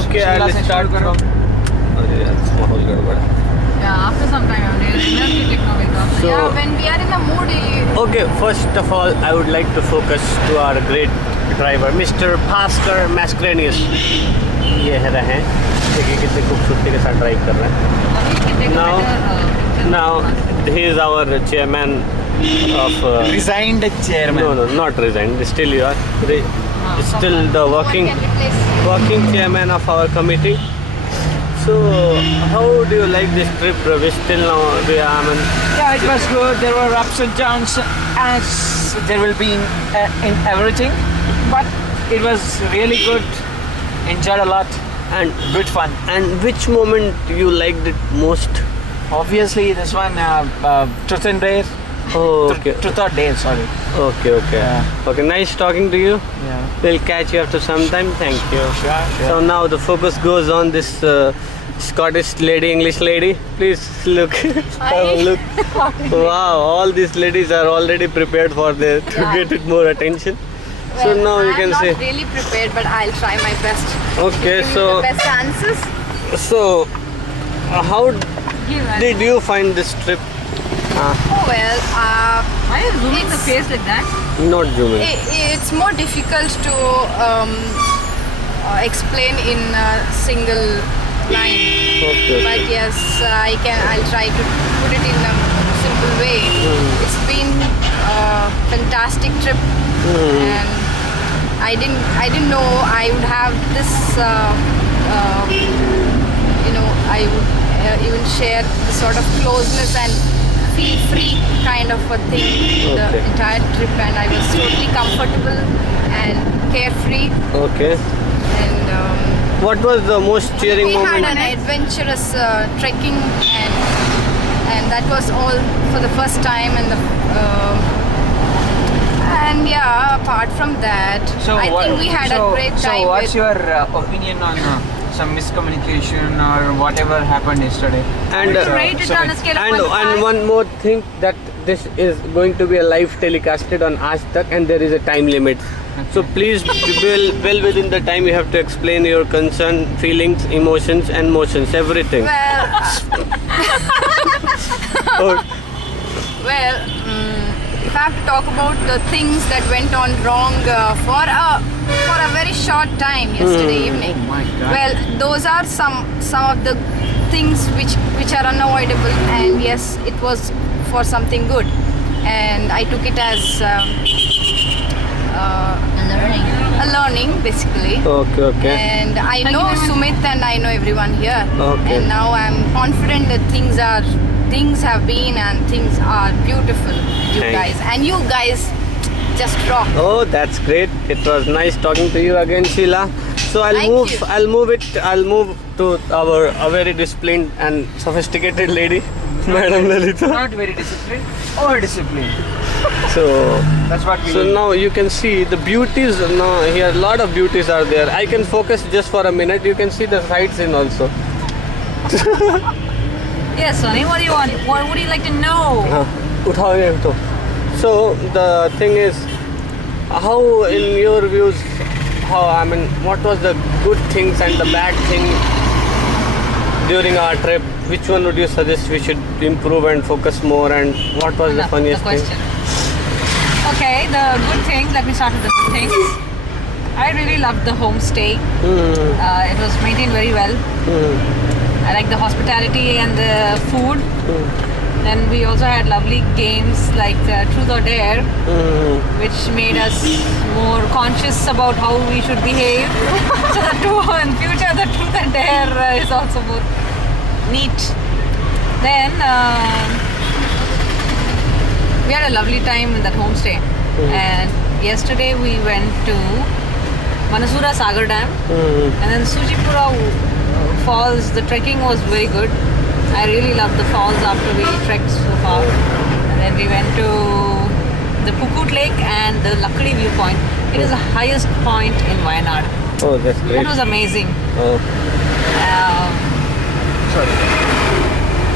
Okay, I'll start from. अरे यार माहौल गड़बड़ है. Yeah, after some time, energetic now wake up. So- Yeah, when we are in the mood, Okay, first of all, I would like to focus to our great driver, Mr. Bhaskar Mascarenhas. ये है रहे हैं, देखिए कितनी खूबसूरती के साथ drive कर रहे हैं. we can take Now- a better picture. Now, he is our chairman of. Resigned chairman. No, not resigned. Still you are. Still the working chairman of our committee. So, how do you like this trip, Ravi? Still now, Yeah, it was good. There were ups and downs, as there will be in everything. But it was really good. Enjoyed a lot. and Good fun. and which moment you liked it most? Obviously, this one, Truth and Dare. Oh, okay, Truth or Dare, sorry. okay. Yeah. Okay, nice talking to you. Yeah. We'll catch you after some time. Thank you. Sure. So now the focus goes on this Scottish lady, English lady. Please look. Have a look. Wow, all these ladies are already prepared for to get it more attention. So Well, now you I'm can not say. really prepared, but I'll try my best. Okay, Give you so the best answers. how did you find this trip? Oh well, Why are you zooming the It's- face like that? Not zooming. it's more difficult to explain in a single line. Okay. But yes, I'll try to put it in a simple way. It's been a fantastic trip, and I didn't know I would have this. I would even share this sort of closeness and feel free kind of a thing the Okay. entire trip, and I was totally comfortable and carefree. Okay. And What was the most cheering we moment? had an adventurous trekking, and that was all for the first time. And yeah, apart from that, I think we had a great time. So, what's with, your opinion on some miscommunication or whatever happened yesterday? And Would you rate it on a scale of 1 to 5? and one more thing, that this is going to be a live telecasted on Aaj Tak, and there is a time limit. So please, well within the time, you have to explain your concern, feelings, emotions, and motions, everything. well, Oh, well, if I have to talk about the things that went on wrong for a very short time yesterday evening. Oh my God. Well, those are some of the things which are unavoidable, and yes, it was for something good, and I took it as a learning basically. okay. And I know Sumit and I know everyone here. Okay. And now I'm confident that things have been and things are beautiful with you Thanks. guys. And you guys just rock. Oh, that's great. It was nice talking to you again, Sheila. So Thank you. I'll move to a very disciplined and sophisticated lady, Madam Lalita. Not very disciplined or disciplined. So That's what we So will. now you can see the beauties. Now here a lot of beauties are there. I can focus just for a minute. You can see the sights in also. Yes, Sonny, what do you want? What would you like to know? उठाओ ये तो. So the thing is, how in your views, what was the good things and the bad thing during our trip? Which one would you suggest we should improve and focus more? And what was the funniest thing? question. Okay, the good things. Let me start with the good things. I really loved the homestay. It was maintained very well. I like the hospitality and the food. Then we also had lovely games like Truth or Dare, which made us more conscious about how we should behave. So that in future, the Truth and Dare is also more neat. Then we had a lovely time in that homestay. And yesterday we went to Manasura Sagar Dam, and then Sujipura Falls. The trekking was very good. I really loved the falls after we trekked so far. And then we went to the Pukut Lake and the Lakadi viewpoint. It is the highest point in Wayanad. Oh, that's great. That was amazing. Oh. Um,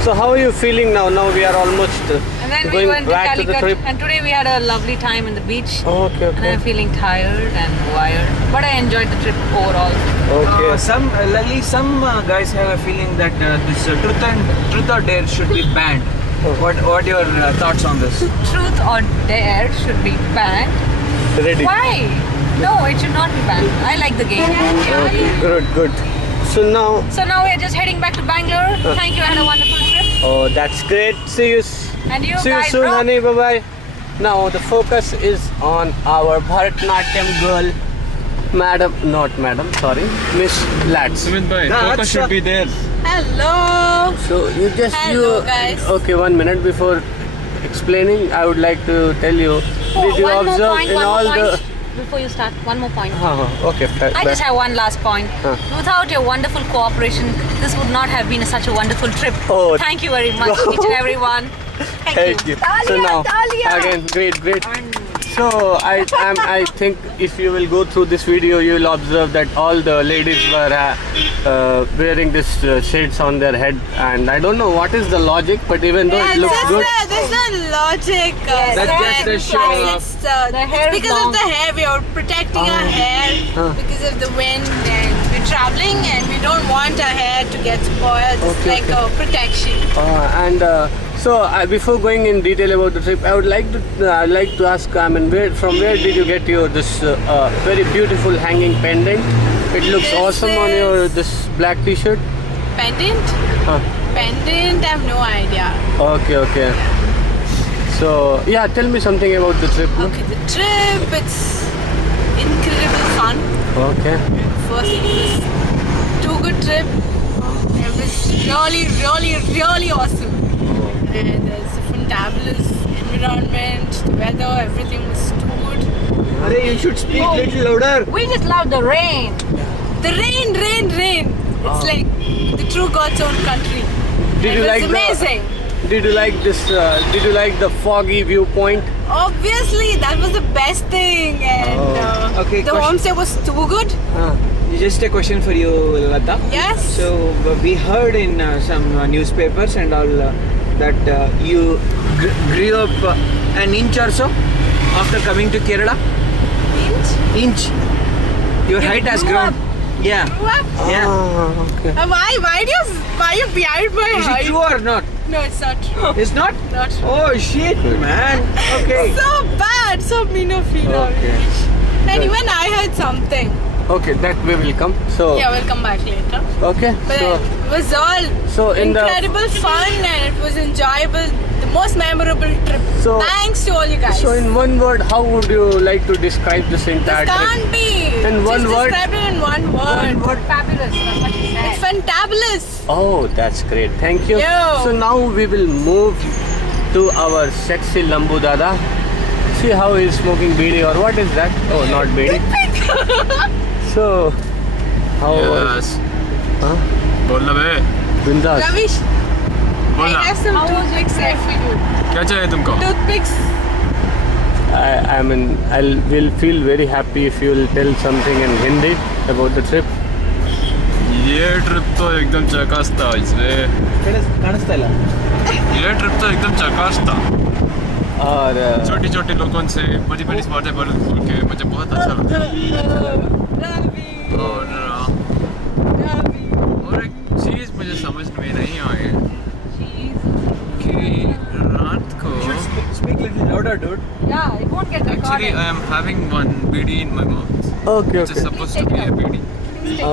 So how are you feeling now? Now we are almost And then we going went to back to the Calicut, trip. and today we had a lovely time in the beach. Okay, And okay. I'm feeling tired and wired, but I enjoyed the trip overall. Okay. Some guys have a feeling that this truth or dare should be banned. What are your thoughts on this? Truth or dare should be banned. Ready. Why? No, it should not be banned. I like the game. Okay, good. So now, So now we're just heading back to Bangalore. Thank you. I had a wonderful trip. oh, that's great. See you. And you See you guys, soon, bro? honey. Bye bye. Now the focus is on our Bharatnatyam girl, Miss Lads. Sumit bhai, Nah, focus that's should be there. Hello. So you just Hello, guys. Okay, 1 minute before explaining, I would like to tell you. Did you one more observe point, in one all more the? point. Before you start, one more point. Okay. I just have one last point. Huh. Without your wonderful cooperation, this would not have been such a wonderful trip. Oh. Thank you very much, each and everyone. Thank you. So now, again, great. So I think if you will go through this video, you will observe that all the ladies were wearing this shades on their head, and I don't know what is the logic, but even though it looks good. There's no logic. That's just a show off. It's, The hair it's is because long. of the hair. We are protecting our hair because of the wind, and we're traveling, and we don't want our hair to get spoiled. It's like a protection. So before going in detail about the trip, I would like to ask, from where did you get this very beautiful hanging pendant? It looks This awesome on your this black T-shirt. Pendant? Huh. Pendant? I have no idea. Okay. So yeah, tell me something about the trip. No? Okay, the trip, it's incredible fun. Okay. First, it was too good trip. It was really awesome. And there's a fantabulous environment, the weather, everything was too good. Arey, you should speak little louder. We just love the rain. The rain. It's like the true God's own country. Did It you was like amazing. Did you like this? Did you like the foggy viewpoint? Obviously, that was the best thing. And Okay, the question. homestay was too good. Just a question for you, Lata. Yes. So we heard in some newspapers and all that you grew up an inch or so after coming to Kerala. Inch. Your height has grew grown. up? Yeah. What? Yeah. Okay. Why you behind my Is it height? true or not? No, it's not true. It's not. Not true. Oh shit, man. Okay. So bad, so mean of you. Okay. And even I heard something. Okay, that we will come. So Yeah, we'll come back later. okay. But So it was all So in the- incredible fun and it was enjoyable. The most memorable trip. So- Thanks to all you guys. so in one word, how would you like to describe this entire this trip? can't be. In one Just word? describe it in one word. Fabulous. That's what she It's said. fantabulous. Oh, that's great. Thank you. Yo. So now we will move to our sexy Lambu Dada. See how he's smoking beedi or what is that? Oh, not beedi. So, how was? Yes. Huh? बोलना बे Bindas. Ravish, I बोलना have some toothpicks there for you. क्या चाहिए तुमको Toothpicks. I mean, will feel very happy if you will tell something in Hindi about the trip. ये trip तो एकदम चकास था इसमें ಕಾಣಿಸ್ತಾ ಇಲ್ಲ. ये ट्रिप तो एकदम चकास था और छोटी छोटी लोगों से बड़ी बड़ी बातें बोल के मुझे बहुत अच्छा लगा Ravi. और एक चीज़ मुझे समझ में नहीं आई कि रात को Speak little louder, dude. Yeah, it won't get actually recorded. I am having one BD in my mouth okay, which is okay. supposed to be a BD.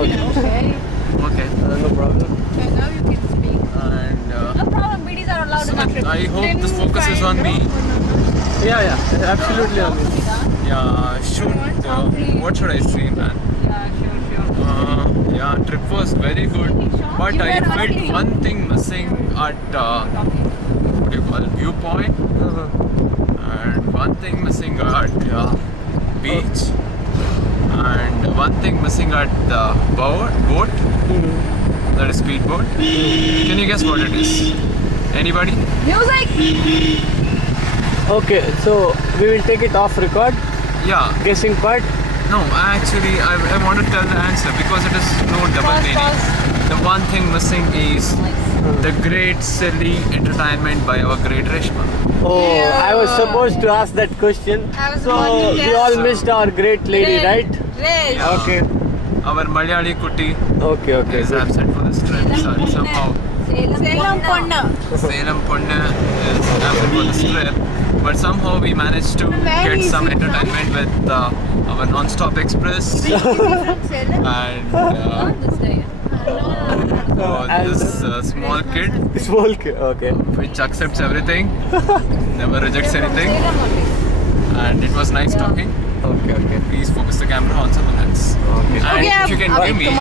Okay. Okay. No problem. So now you can speak. And No problem. BDs are allowed in our trip. I hope this focus is on me. Yeah, absolutely on you. Yeah, shoot. What should I say, man? Yeah, sure. Yeah, trip was very good, but I felt one thing missing at what do you call it, viewpoint, and one thing missing at beach, and one thing missing at the boat. That is speedboat. Can you guess what it is? Anybody? Music. Okay, so we will take it off record. Yeah. Guessing part. No, actually, I want to tell the answer because it is no double meaning. The one thing missing is the great silly entertainment by our great Reshma. Oh, I was supposed to ask that question. I was So about to we tell. all missed our great lady, right? Yeah. Okay. Our Malayali Kuti Okay, okay. is Good. absent for this trip. So somehow Salem Ponna. Salem Punna is absent for this trip. But somehow we managed to get some entertainment with our non-stop express and this small kid Small kid. Okay. which accepts everything, never rejects anything, and it was nice talking. Okay, okay. Please focus the camera on someone else. Okay. And Okay, if you can give me